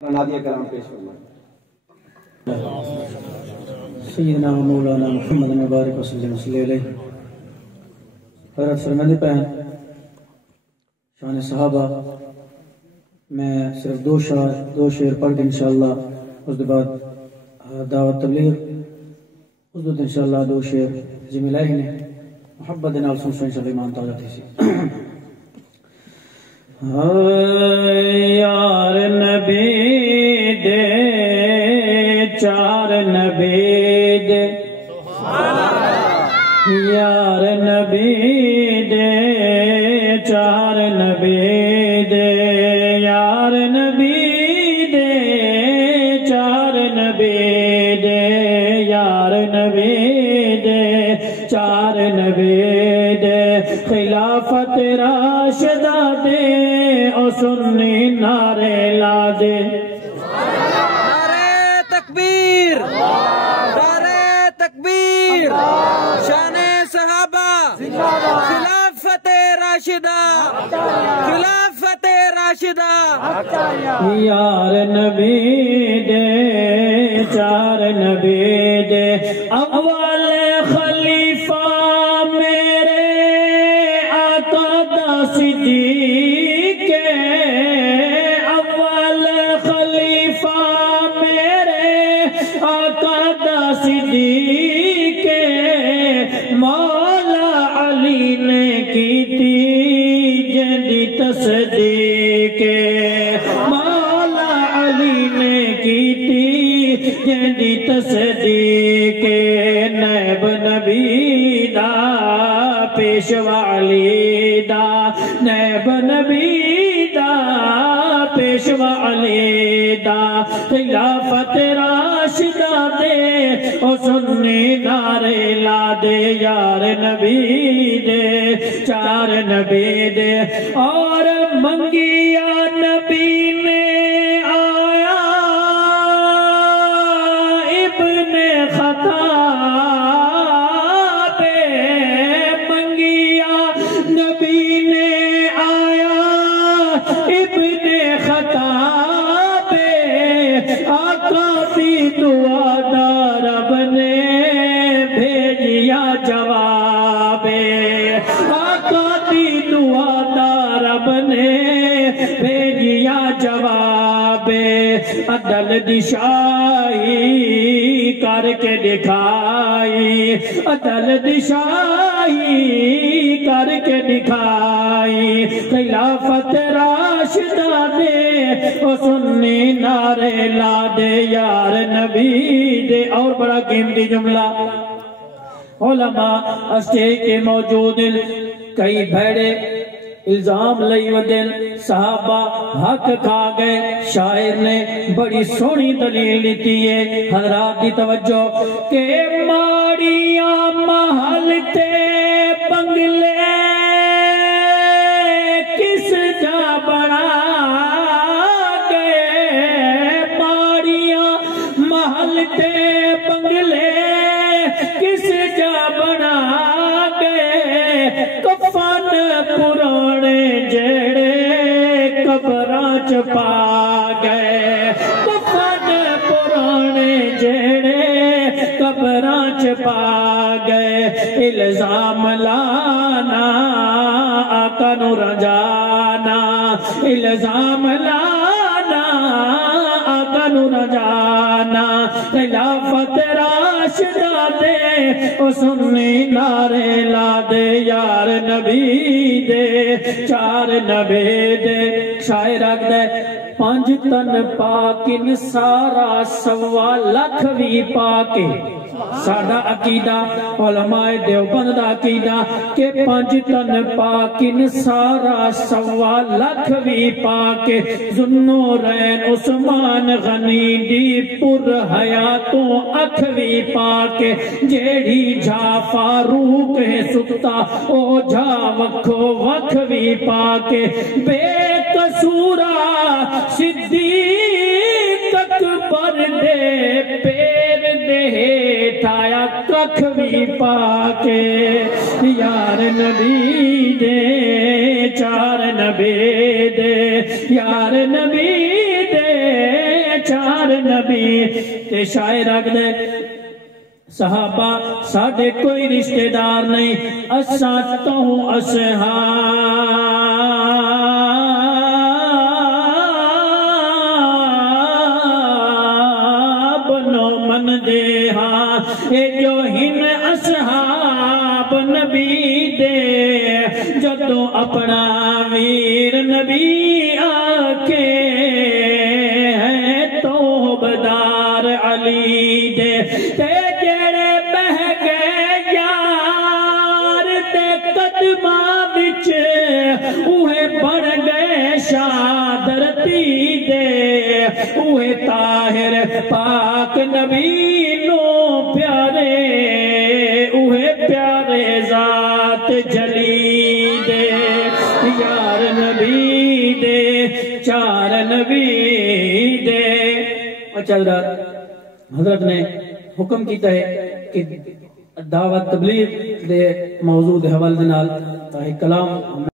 نادیہ کلام پیش فرمائیں۔ سیدنا مولانا محمد مبارک وسلم صلی اللہ علیہ حضرت فرمانے پہ شان صحابہ میں صرف دو شعر پڑھ کے انشاءاللہ اس کے بعد دعوت تبلیغ اس دو انشاءاللہ دو شعر جمع لائے نے محبت نال سن انشاءاللہ ایمان تازہ تھی سی یار نبی دے چار نبی دے یار نبی دے چار نبی دے یار نبی دے چار نبی دے یار نبی دے چار نبی دے خلافت راشدہ دے او سنی نعرے لا دے شان صحابہ خلافت راشدہ خلافت راشدہ یار نبی دے چار نبی دے اول خلیفہ میرے آقا دا صدیق اول خلیفہ میرے آقا دا صدیق مولا علی نے کی تھی جدی تصدیق مولا علی نے کی تھی جدی تصدیق نیب نبی دا پیشوا علی دا نیب نبی دا پیشوا علی دا خلافت راشدہ دے او سنی نعرے لا دے یار نبی دے چار نبی دے اور منگیا نبی نے آیا ابن خطاب منگیا نبی نے آیا ابن خطاب آقا دی دعا دا رب نے بھیجیا جواب آقا دی دعا دا رب نے بھیجیا جواب عدل دی شاہی کر کے دکھائی عدل دی شاہی کر کے دکھائی خلافت راشدہ دے او سنی نعرے لا دے یار نبی دے اور بڑا قیمتی جملہ علماء اسٹے کے موجود کئی بھیڑے الزام لئی ودل صحابہ حق کھا گئے شاعر نے بڑی سونی دلیل لیتی ہے حضرات دی توجہ کہ ماڑیاں محل تے بنگلے کس جا بڑا گئے ماڑیاں محل تے بنگلے کس جا بنا گئے کفن پرانے جڑے قبراں چ پا گئے کفن پرانے جڑے قبراں چ پا گئے الزام لانا آقا نو رجانا الزام لانا آقا نو رجانا خلافت راشدہ دے او سنی نعرے لا دے یار نبی دے چار نبی دے شاعر آکھ دے 5 تن پاکن سارا 1.25 لاکھ بھی پاکے ساڑھا عقیدہ علماء دیوبند دا عقیدہ کہ 5 تن پاکن سارا 1.25 لاکھ بھی پاکے ذوالنورین عثمان غنی دی پر حیاتوں اکھ بھی پاکے جیڑی جھا فاروق ہے ستا او جھا وکھو وکھ بھی پاکے بے قصورا صدیق اکبر دے پیر دے ٹھایا ککھ بھی پاکے یار نبی دے چار نبی دے یار نبی دے یار نبی تے شاعر رکھ دے صحابہ ساڈے کوئی رشتہ دار نہیں اساں تو اصحاب نو من دے ہاں اے جو ہن اصحاب نبی دے جدوں اپنا ویر نبی آکے ہے توبدار علی دے تے جڑے بہ گئے یار تے قدماں وچ اوہے بن گئے شادرتی دے اوہے طاہر پاک نبی نو پیارے اوہے پیارے ذات جلی دے یار نبی دے چار نبی دے چل رہا حضرت نے حکم کیتا ہے کہ دعوت تبلیغ دے موضوع دے حوالے نال کلام